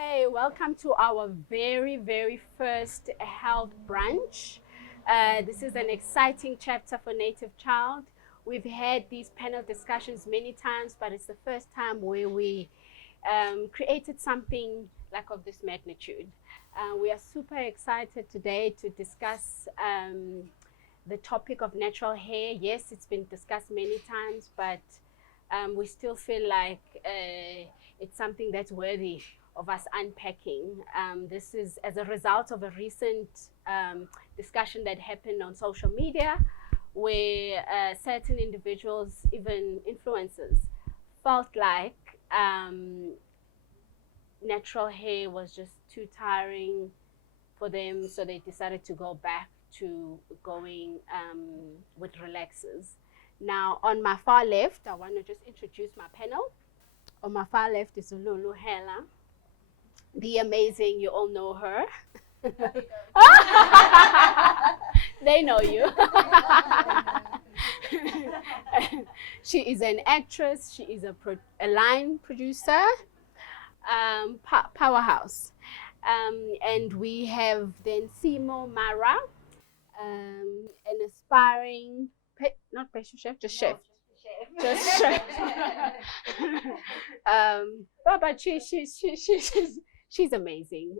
Hey, welcome to our very first health brunch. This is an exciting chapter for Native Child. We've had these panel discussions many times, but it's the first time where we created something like of this magnitude. We are super excited today to discuss the topic of natural hair. Yes, it's been discussed many times, but we still feel like it's something that's worthy of us unpacking. This is as a result of a recent discussion that happened on social media where certain individuals, even influencers, felt like natural hair was just too tiring for them, so they decided to go back to going with relaxers. Now, on my far left, I want to just introduce my panel. On my far left is Lulu Hela, the amazing, you all know her. They know you. She is an actress, she is a line producer, powerhouse. And we have then Simo Mara, an aspiring, not pastry chef, just chef. Just chef. But she's amazing.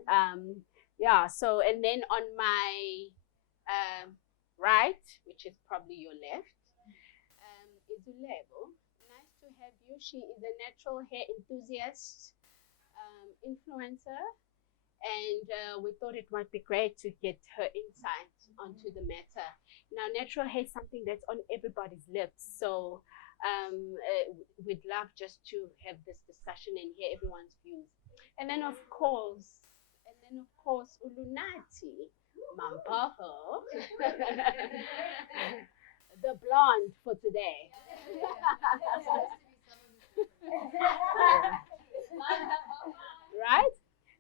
Yeah, so, and then on my right, which is probably your left, is Ulebo. Nice to have you. She is a natural hair enthusiast, influencer, and we thought it might be great to get her insight onto the matter. Now, natural hair is something that's on everybody's lips, so we'd love just to have this discussion and hear everyone's views. And then, of course, Ulunati Mambaho, the blonde for today. Right?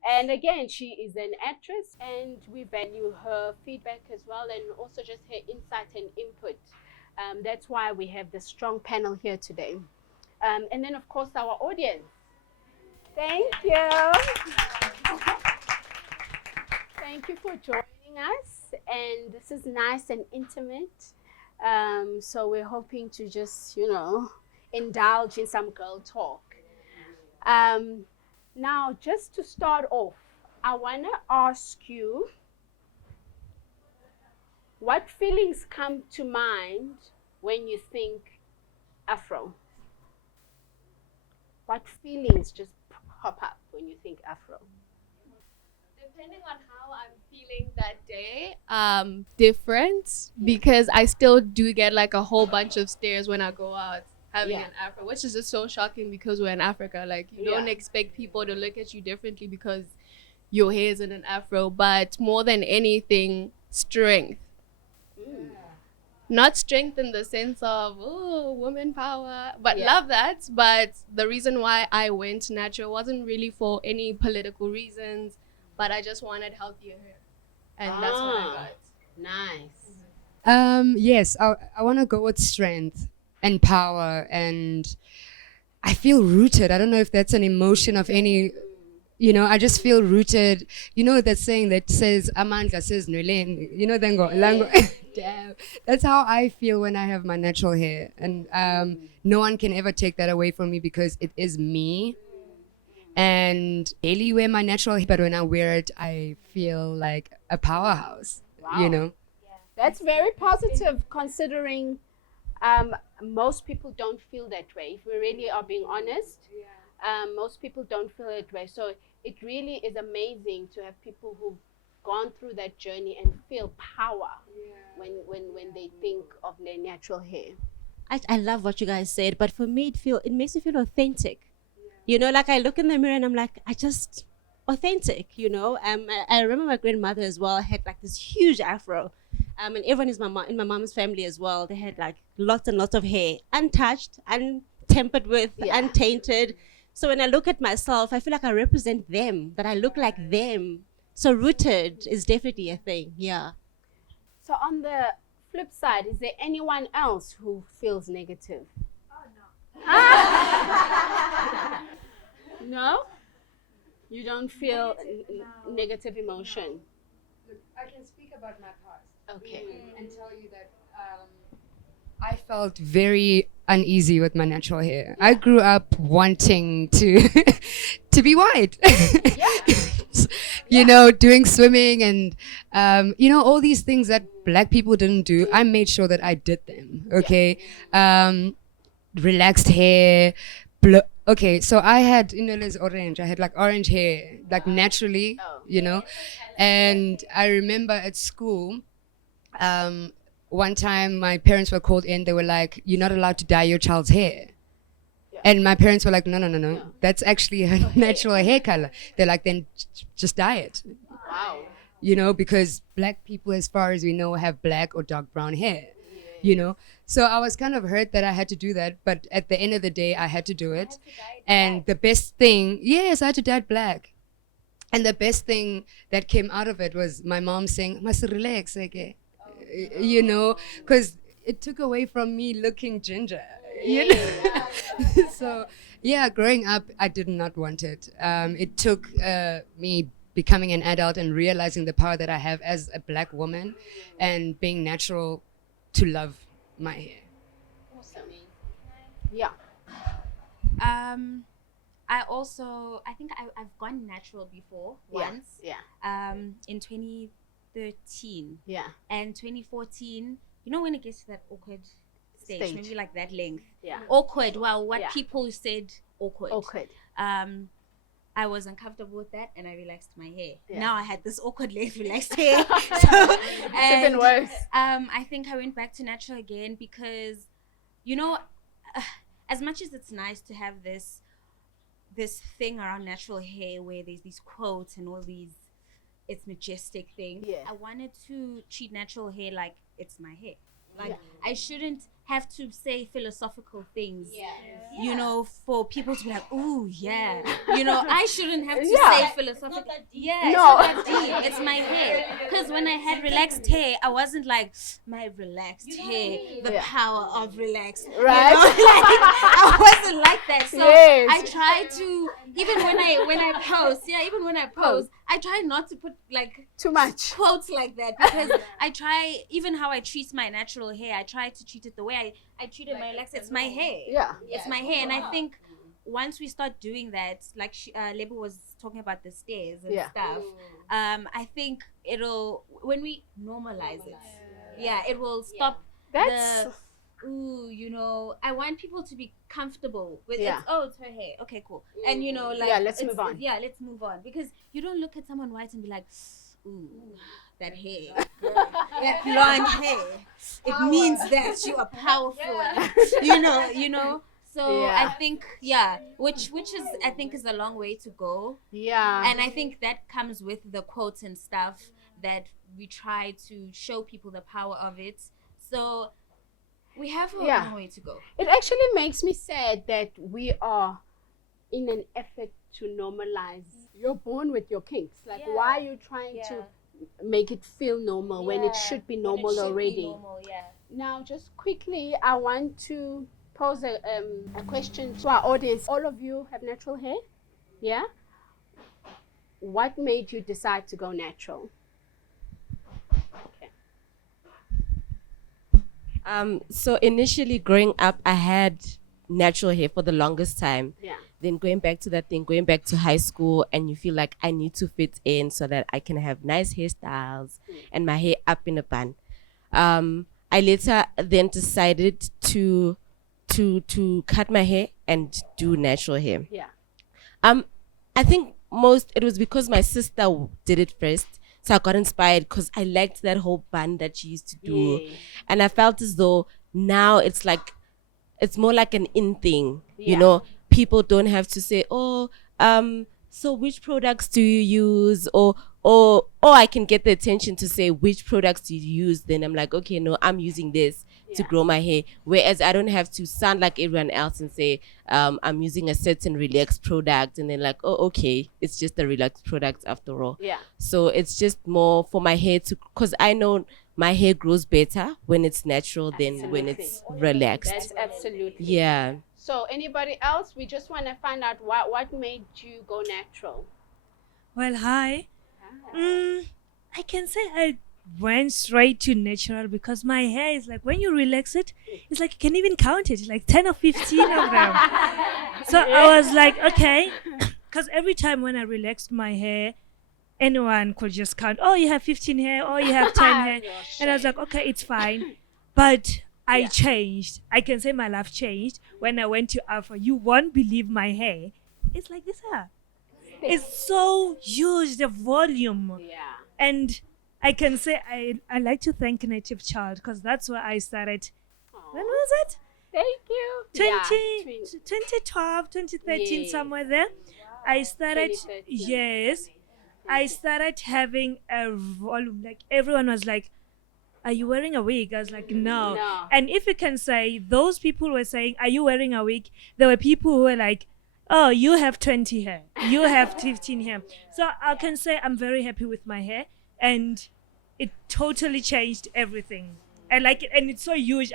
And again, she is an actress, and we value her feedback as well, and also just her insight and input. That's why we have the strong panel here today. And then, of course, our audience. Thank you. Thank you for joining us. And this is nice and intimate. So we're hoping to just, indulge in some girl talk. Now, just to start off, I want to ask you, what feelings come to mind when you think Afro? What feelings just pop up when you think Afro? Depending on how I'm feeling that day, different, because I still do get like a whole bunch of stares when I go out having an afro, which is just so shocking because we're in Africa. Like, you don't expect people to look at you differently because your hair is in an afro, but more than anything, strength. Not strength in the sense of, oh, woman power, but love that. But the reason why I went natural wasn't really for any political reasons, but I just wanted healthier hair. And that's what I got. Nice. Yes, I want to go with strength and power, and I feel rooted. I don't know if that's an emotion of any, I just feel rooted. You know that saying that says, Amandla says Nolene, Lango. Damn. That's how I feel when I have my natural hair. And no one can ever take that away from me because it is me. And daily wear my natural hair, but when I wear it, I feel like a powerhouse, That's very positive considering most people don't feel that way. If we really are being honest, most people don't feel that way. So it really is amazing to have people who've gone through that journey and feel power when they think of their natural hair. I love what you guys said, but for me, it makes me feel authentic. Like I look in the mirror and I'm like, authentic, I remember my grandmother as well had like this huge afro. And everyone in my mom's family as well, they had like lots and lots of hair, untouched, untempered with, untainted. So when I look at myself, I feel like I represent them, that I look like them. So rooted is definitely a thing, yeah. So on the flip side, is there anyone else who feels negative? Oh, no. No? You don't feel negative emotion. Look, I can speak about my past. Okay. And tell you that I felt very uneasy with my natural hair. I grew up wanting to to be white. You know, doing swimming and you know, all these things that black people didn't do. I made sure that I did them. Okay. Relaxed hair. Okay, so I had, you know, there's orange. I had like orange hair, like naturally, you know. And I remember at school, one time my parents were called in. They were like, "You're not allowed to dye your child's hair." And my parents were like, no. That's actually a natural hair color. They're like, then just dye it. Wow. You know, because black people, as far as we know, have black or dark brown hair. You know, so I was kind of hurt that I had to do that, but at the end of the day, I had to do it. And the best thing, yes, I had to dye it black. And the best thing that came out of it was my mom saying, "Must relax, okay?" You know, because it took away from me looking ginger. You know? So yeah, growing up, I did not want it. It took me becoming an adult and realizing the power that I have as a black woman and being natural to love my hair. Yeah. I think I've gone natural before once. Yeah. In 2013 Yeah. and 2014. You know when it gets to that awkward stage, maybe like that length. Yeah. Awkward. Well, what Yeah. people said awkward. Awkward. I was uncomfortable with that, and I relaxed my hair. Yeah. Now I had this awkward length relaxed hair. It's even worse. I think I went back to natural again because, you know, as much as it's nice to have this thing around natural hair where there's these quotes and all these, it's majestic thing. Yeah. I wanted to treat natural hair like it's my hair. Like I shouldn't have to say philosophical things, you know, for people to be like, "Ooh, yeah," you know. I shouldn't have to say philosophical. Yeah, No. it's not that deep. It's my hair. Because when I had relaxed hair, I wasn't like my relaxed hair, the power of relaxed. Right. You know? Like, I wasn't like that. So Yes. I try to even when I post, I try not to put like Too much. quotes like that because I try, even how I treat my natural hair, I try to treat it the way I treated my relaxed. It's my hair. Yeah. It's my hair. And I think once we start doing that, like Lebo was talking about the stairs and stuff, I think it'll, when we normalize it, it will stop That's you know, I want people to be comfortable with Yeah. it's her hair. Okay, cool. And you know, like let's move on. Yeah, let's move on. Because you don't look at someone white and be like, ooh, that hair. That blonde hair. It means that you are powerful. you know. So I think which is I think is a long way to go. Yeah. And I think that comes with the quotes and stuff that we try to show people the power of it. So we have a long way to go. It actually makes me sad that we are in an effort to normalize. You're born with your kinks. Like, why are you trying to make it feel normal when it should be normal already? Now, just quickly, I want to pose a question to our audience. All of you have natural hair? Yeah? What made you decide to go natural? So initially growing up, I had natural hair for the longest time. Yeah. Then going back to that thing, going back to high school, and you feel like I need to fit in so that I can have nice hairstyles and my hair up in a bun. I later then decided to cut my hair and do natural hair. Yeah. I think it was because my sister did it first. So I got inspired because I liked that whole bun that she used to do. Yeah. And I felt as though now it's more like an in thing. Yeah. You know, people don't have to say, so which products do you use? Or I can get the attention to say, which products do you use? Then I'm like, okay, no, I'm using this to grow my hair. Whereas I don't have to sound like everyone else and say, I'm using a certain relaxed product. And then like, oh, okay, it's just a relaxed product after all. Yeah. So it's just more for my hair because I know my hair grows better when it's natural than when it's relaxed. That's absolutely. Yeah. So anybody else? We just want to find out what made you go natural. Well, hi. I can say I went straight to natural because my hair is like when you relax it, it's like you can even count it, like 10 or 15 of them. So I was like, okay, because every time when I relaxed my hair, anyone could just count, oh, you have 15 hair, oh, you have 10 hair. And I was like, okay, it's fine. But I changed. I can say my life changed when I went to Alpha. You won't believe my hair. It's like this hair. It's so huge, the volume. Yeah. And I can say I like to thank Native Child because that's where I started. When was it? Thank you. 2012, 2013, Yes. somewhere there. I started, 2013. yes, I started having a volume. Like everyone was like, are you wearing a wig? I was like, no. No. And if you can say, those people were saying, are you wearing a wig? There were people who were like, oh, you have 20 hair. You have 15 hair. So I can say I'm very happy with my hair. And it totally changed everything. I like it. And it's so huge.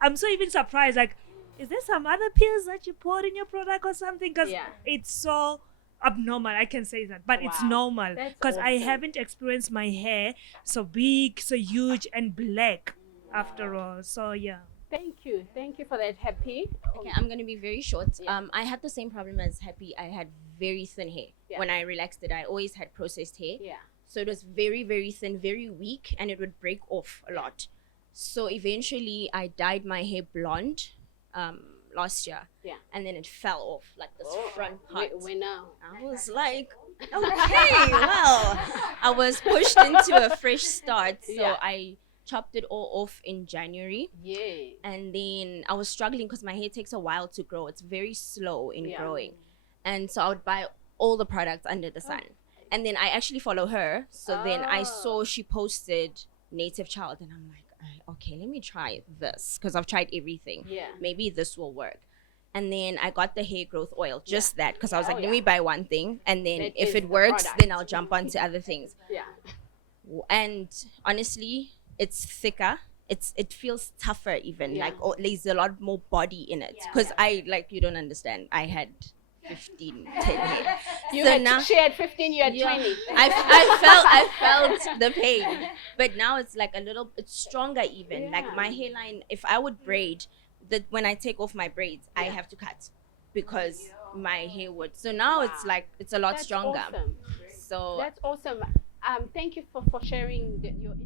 I'm so even surprised. Like, is there some other pills that you poured in your product or something? Because Yeah. it's so abnormal. I can say that. But it's Wow. normal. That's Because I awesome. haven't experienced my hair so big, so huge, and black after all. So, yeah. Thank you. Thank you for that, Happy. Okay, I'm gonna be very short. Yeah. I had the same problem as Happy. I had very thin hair. Yeah. When I relaxed it, I always had processed hair. Yeah. So it was very, very thin, very weak, and it would break off a lot. So eventually, I dyed my hair blonde last year. Yeah. And then it fell off, like this front part. We know. I was like, okay, well, I was pushed into a fresh start. So Yeah. I chopped it all off in January. Yeah. And then I was struggling because my hair takes a while to grow. It's very slow in Yeah. growing. And so I would buy all the products under the sun. And then I actually follow her. So then I saw she posted Native Child. And I'm like, okay, let me try this. Because I've tried everything. Yeah. Maybe this will work. And then I got the hair growth oil, just that. Because I was Oh, like, let yeah. me buy one thing. And then That if is it the works, product. then I'll jump onto other things. Yeah. And honestly, it's thicker. It feels tougher even. Yeah. Like there's a lot more body in it. Because you don't understand. I had 15, 10 hair. You So had, now- she had 15, you had 20. I felt the pain, but now it's like it's stronger even. Like Yeah. my hairline, if I would braid, when I take off my braids, I have to cut because my hair would. So now it's like it's a lot That's stronger. Awesome. So That's awesome. Thank you for sharing your